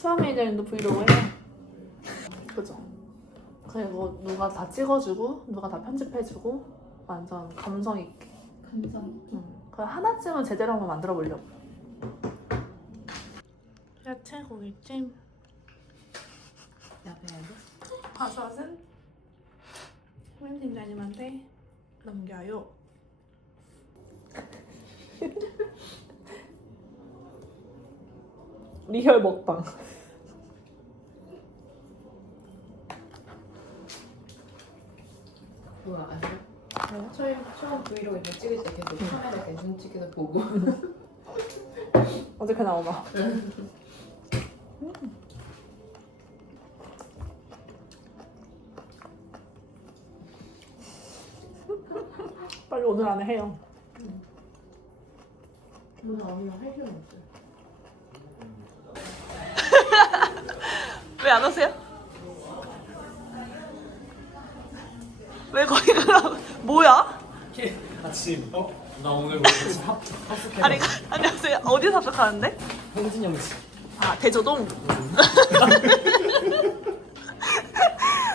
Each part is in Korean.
수학 매니저님도 브이로그 해요. 그죠? 그리고 누가 다 찍어주고 누가 다 편집해주고 완전 감성 있게. 감성. 응. 그 하나쯤은 제대로 한번 만들어 보려고. 야채 고기찜. 야배야도. 버섯은 후임 팀장님한테 넘겨요. 리얼 먹방. 뭐야 아니야? 처음 처음 브이로그 이거 찍을 때 계속 카메라 이렇게 계속 보고. 어떻게 나오나? 빨리 오늘 안에 해요. 오늘 아니면 할 필요 없어요. 왜 안 오세요? 왜 거기 가라고? 뭐야? 아침 어? 나 오늘 뭐 같이 합, 합숙해 아니 안녕하세요. 어디서 합격하는데? 홍진영 씨아 대조동.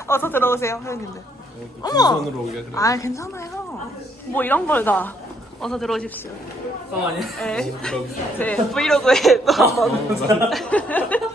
어서 들어오세요, 회원님들. 어머! 빈손으로 오기가 그래 아 괜찮아요. 뭐 이런 걸 다. 어서 들어오십시오. 어 아니야? 네. 그럼 제 브이로그에 또 한번 어서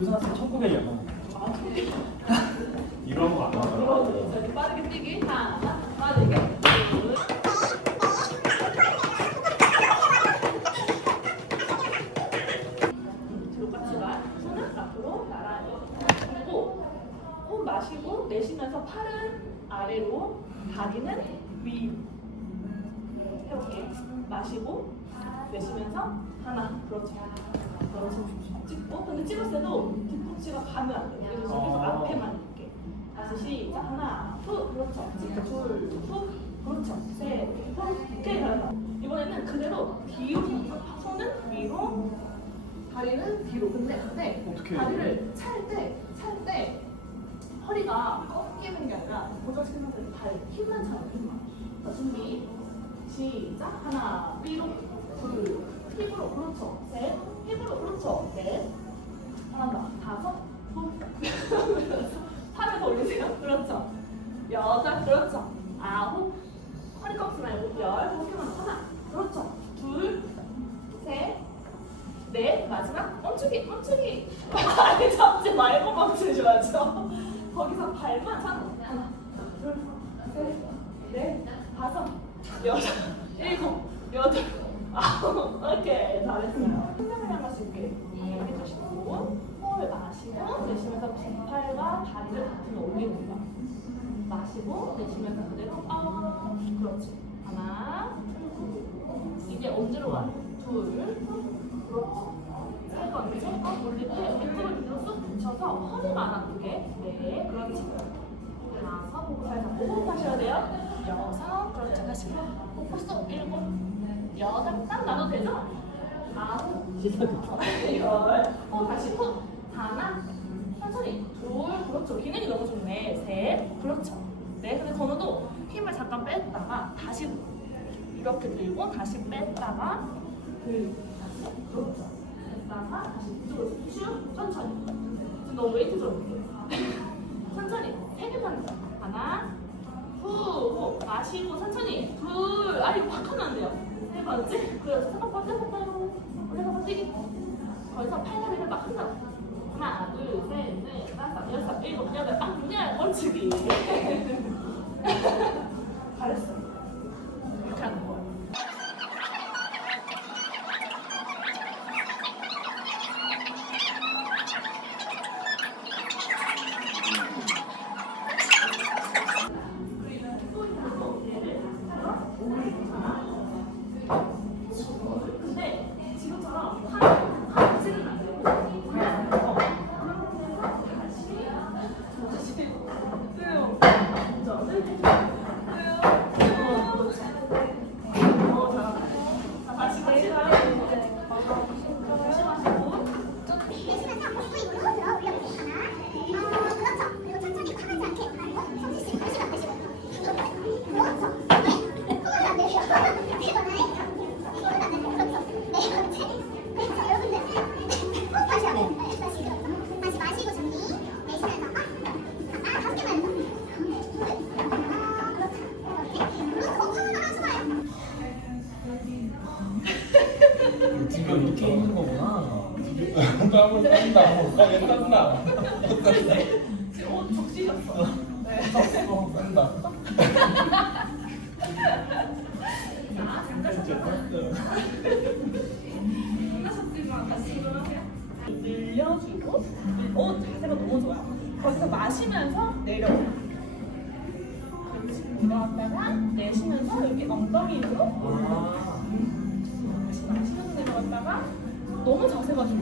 유산소 천국이야 이런 거안 하잖아 빠르게 뛰기. 하나, 빠르게. 뒤로까지가 손은 앞으로 나란히 그리고 호흡 마시고 내쉬면서 팔은 아래로 다리는 위 해볼게 마시고 내쉬면서 하나 그렇죠. 그렇죠 찍고 근데 찍었을 때도 뒤꿈치가 가면 안 돼요. 그래서 계속 앞에만 이렇게 다시 시작. 하나 후 그렇죠. 둘후 그렇죠. 셋후 오케이 잘한다 이번에는 그대로 뒤로 손은 위로 다리는 뒤로. 근데 근데 어떻게 다리를 찰 때 찰 때 허리가 꺾이는 게 아니라 고정시키면서 발 힘만 차는 힘만. 자 준비. 시작. 하나 위로. 둘 힘으로. 그렇죠. 셋 힘으로. 그렇죠. 넷. 하나 더 다섯. 후 팔을 더 올리세요? 그렇죠. 여덟. 그렇죠. 아홉 마시고 내쉬면서 뒷팔과 다리를 같이 올리는 거 마시고 내쉬면서 그대로 아 그렇지 하나 이제 엄지로 와요 둘 그렇죠. 세 번째, 어, 올릴 때 왼쪽을 그대로 쑥 붙여서 허리만 아프게. 네, 그렇지. 다섯, 복부 잘 잡고 호흡하셔야 돼요. 여섯, 그렇죠. 다시 복부 쏙 일곱, 여덟, 딱 나도 되죠? 아홉, 열, 어, 다시 후, 하나, 천천히, 둘, 그렇죠. 기능이 너무 좋네. 셋, 그렇죠. 네, 근데 건우도 힘을 잠깐 뺐다가 다시 이렇게 들고 다시 뺐다가 들고 그렇죠. 했다가 다시 이쪽으로 슉 천천히. 지금 너무 웨이트 들어볼게요. 천천히 세 개만 더. 하나, 후, 후 마시고 천천히 둘. 아 이거 막 하면 안 돼요. 세 번째. 그래서 잠깐 버텨볼까요? 올라가 버티기. 거기서 팔다리를 막 한다. 하나, 둘, 셋, 넷, 다섯, 여섯, 일곱, 여덟, 아홉, 열, 멈추기. 잘했어. 땀을 싼다. 땀을 싼다. 지금 옷 적시셨어. 네. 어, 싼다. 자, 잠깐 끝나셨지만 다시 일어나세요. 늘려주고, 어 자세가 너무 좋아요. 거기서 마시면서 내려요. 그렇지. 내려왔다가 내쉬면서 여기 엉덩이로 아. 다시 마시면서 내려갔다가 너무 자세가 좋은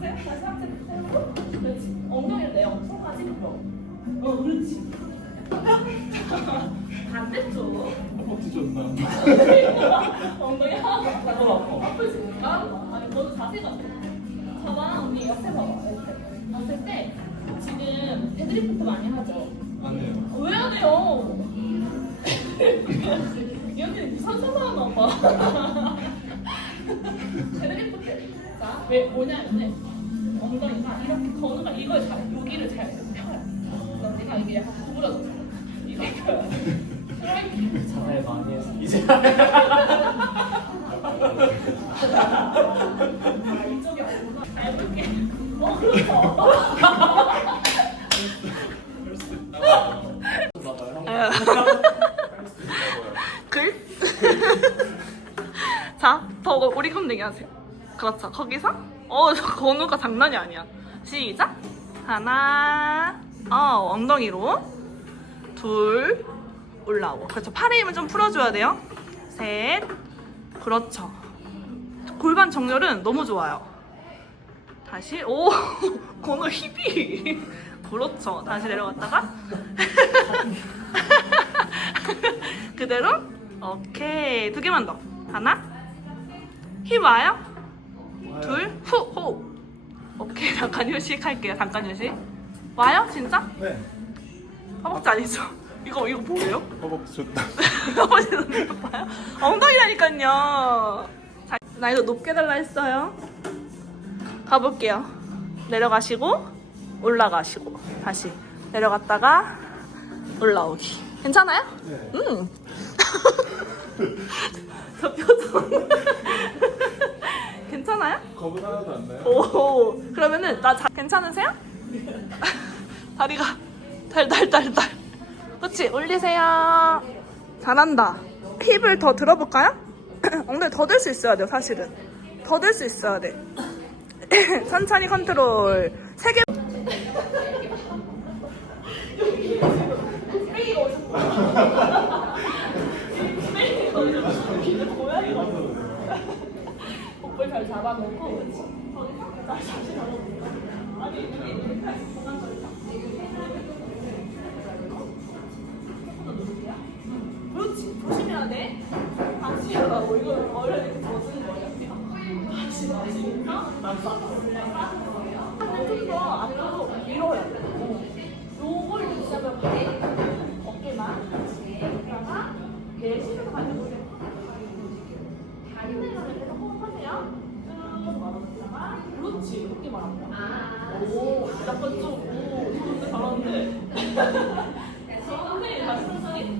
보세요. 다시 세우고. 그렇지. 엉덩이를 내 엉덩이까지 밀어. 어, 그렇지. 자, 반대쪽. 허벅지 좋다. 엉덩이 아파. 아프지? 아, 아니, 너도 자세가 좋아. 봐봐, 언니 옆에 봐봐. 옆에. 봤을 때 지금 데드리프트 많이 하죠? 안 해요. 왜 안 해요? 얘한테 산소만 하나 봐. 데드리프트. 자, 왜 뭐냐면은 엉덩이가 이렇게 거는가 이걸 잘 여기를 잘. 그럼 내가 이게 약간 구부러졌어. 이게 펴요. 트라이킹. 잘 많이 했어. 이제. 아, 이쪽이 아니구나. 얇게. 어, 그렇죠. 글? 자, 더 우리 검내기 하세요. 그렇죠. 거기서 어, 저 건우가 장난이 아니야. 시작. 하나, 어, 엉덩이로 둘 올라오고. 그렇죠. 팔의 힘을 좀 풀어줘야 돼요. 셋, 그렇죠. 골반 정렬은 너무 좋아요. 다시 오, 건우 힙이 그렇죠. 다시 내려갔다가 그대로 오케이 두 개만 더 하나 힙 와요 둘 후 호 오케이 잠깐 휴식 할게요 잠깐 휴식 와요 진짜 네. 허벅지 아니죠 이거 이거 뭐예요 허벅지 좋다. 허벅지 너무 봐요 엉덩이라니까요 자, 난이도 높게 달라 했어요 가볼게요 내려가시고 올라가시고 다시 내려갔다가 올라오기 괜찮아요? 네. 음. 저 표정. 괜찮아요? 겁은 하나도 안 나요. 오. 그러면은 나 자, 괜찮으세요? 다리가 달달달달. 그렇지. 올리세요. 잘한다. 힙을 더 들어볼까요? 엉덩이 더 들 수 있어야 돼요, 사실은. 더 들 수 있어야 돼. 천천히 컨트롤. 돼? 다시 하라고 이거 원래 이렇게 젖은 거예요 다시 다시니까 좀더 앞으로 밀어야 돼. 요걸 시작을 어깨만. 여기다가 내쉬면서 가져보세요 다리는 계속 호흡하세요. 쭉 말아보다가 그렇지. 이렇게 말합니다. 오 약간 좀 오, 좋은데 잘하는데. 선생님 다시 천천히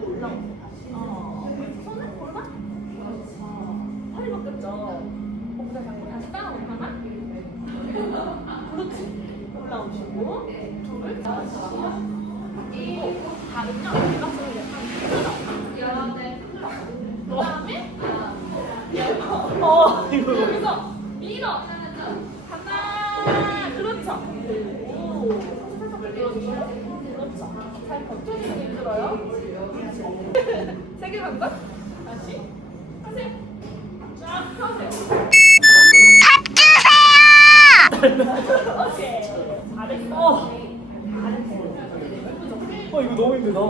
거고요. 그대로 올라오세요. 다시. 어. 손을 골라. 어. 허리 바뀌었죠. 목대 잡고 다시 따라오고 하나. 그렇지. 올라오시고 둘을 약간 그 다음에 어 이거 여기서 밀어 하나 그렇죠 오 살짝 밀어주시고 그렇죠 잘 힘들어요 세게 간다 다시 하세요 쫙 펴세요 오케이 잘했어 어 이거 너무 힘들다.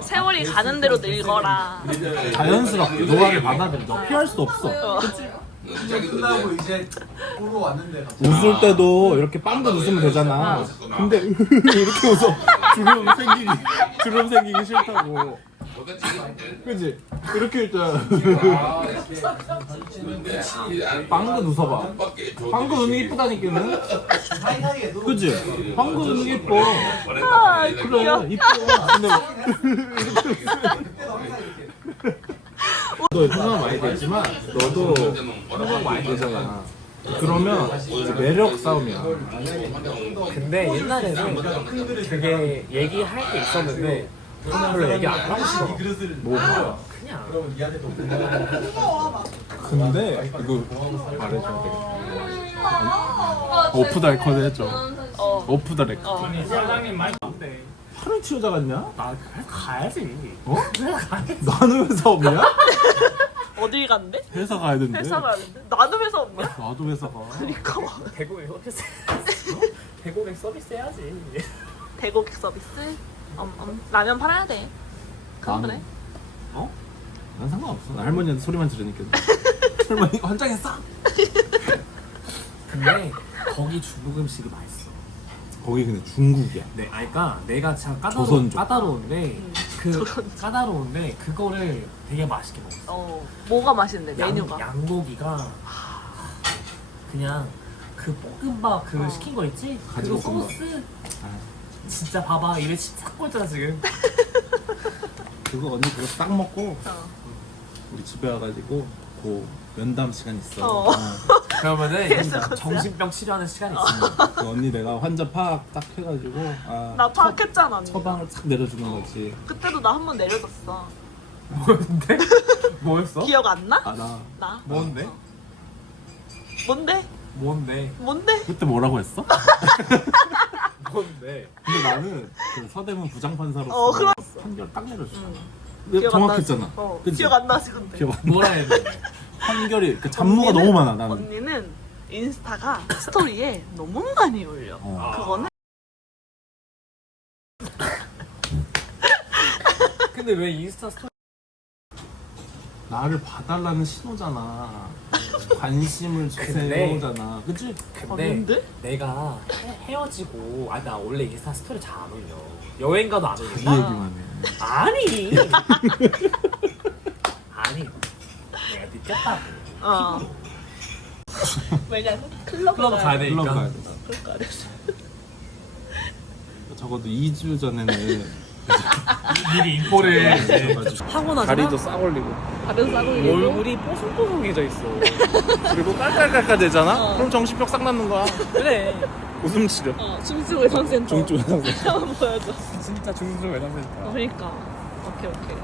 세월이 가는 대로 늙어라. 자연스럽게 노화를 받아들여. 피할 수 없어. 끝나고 이제 보러 왔는데 웃을 때도 이렇게 빵긋 웃으면 되잖아. 근데 이렇게 웃어. 주름 생기기 주름 생기기 싫다고. 그지? 이렇게 일단 빵긋 웃어봐. 웃는 게 이쁘다니까는. 사이사이에 그지? 웃는 게 이뻐. 아, 그래. 이뻐. 근데 너 도 생각 많이 되지만 너도 생각 많이 되잖아. 그러면 이제 매력 싸움이야. 근데 옛날에는 그게 얘기할 게 있었는데 별로 얘기 안 하고 싶어. 뭐? 그냥 그러면 니한테도 근데 이거 말해줘야 돼. 오프 더 레코드. 어. 오프 더 레코드. 어. 사장님 많이 하루 치여자 같냐? 나 그냥 가야지. 어? 나는 회사 없냐? 어딜 간대? 회사 가야 된대. 회사 가는데? 나도 회사 없냐? 나도 회사 가. 그니까 대고백 서비스. 대고백 서비스 해야지. 대고기 서비스. 엄, 엄. 라면 팔아야 돼. 그럼 나는- 그래. 어? 난 상관없어. 나 할머니한테 소리만 들으니까. 할머니 환장했어. 근데 거기 중국 음식이 맛있어. 거기 근데 중국이야. 네, 아니, 그러니까 내가 진짜 까다로, 조선족. 까다로운데 그 조선족. 까다로운데 그거를 되게 맛있게 먹었어. 어. 뭐가 맛있는데, 양- 메뉴가? 양고기가 그냥 그 볶음밥 그 어. 시킨 거 있지? 가지 볶음밥. 소스 아, 진짜 봐봐 입에 침싹 꼴잖아 지금. 그거 언니 그거 딱 먹고 어. 우리 집에 와가지고 그 면담 시간 있어. 어. 그러면은 계속 걷자. 정신병 치료하는 시간이 있어. 그 언니 내가 환자 파악 딱 해가지고 아, 나 파악했잖아, 언니. 처방을 탁 내려주는 거지. 그때도 나 한 번 내려줬어. 뭔데? 뭐였어? 기억 안 나? 아나 나? 뭔데? 뭔데? 뭔데? 뭔데? 그때 뭐라고 했어? 뭔데? 근데 나는 그 서대문 부장판사로서 어, 그럼- 판결 딱 내려줬어. 응. 기억 안 정확했잖아. 나지? 어. 그치? 기억 안 나지, 근데. 기억 안 나. 뭐라 해야 돼? 판결이 그 잡무가 언니는- 너무 많아 나는. 언니는 인스타가 스토리에 너무 많이 올려. 어. 그거는 근데 왜 인스타 스토리 나를 봐달라는 신호잖아. 관심을 근데- 주세요잖아. 그치? 근데 아닌데? 내가 헤- 헤어지고 아 나 원래 인스타 스토리 잘 안 올려 여행 가도 안 이 올린다 얘기만 해. 아니 아니 내가 느꼈다고 어. 왜냐면 클럽 클럽 가야 되니까 클럽 가야 돼. 그러니까 그랬어. 적어도 2주 전에는 미리 인포를 하고 나서 다리도 싸 올리고 다른 싸구리 얼굴이 뽀송뽀송해져 있어 그리고 깔깔깔깔 되잖아? 어. 그럼 정신병 싹 낫는 거야. 그래 웃음 치료. 어, 춤추고 외상센터 중증 한번 보여줘. 진짜 중증 외상센터 어, 그러니까. 오케이 오케이.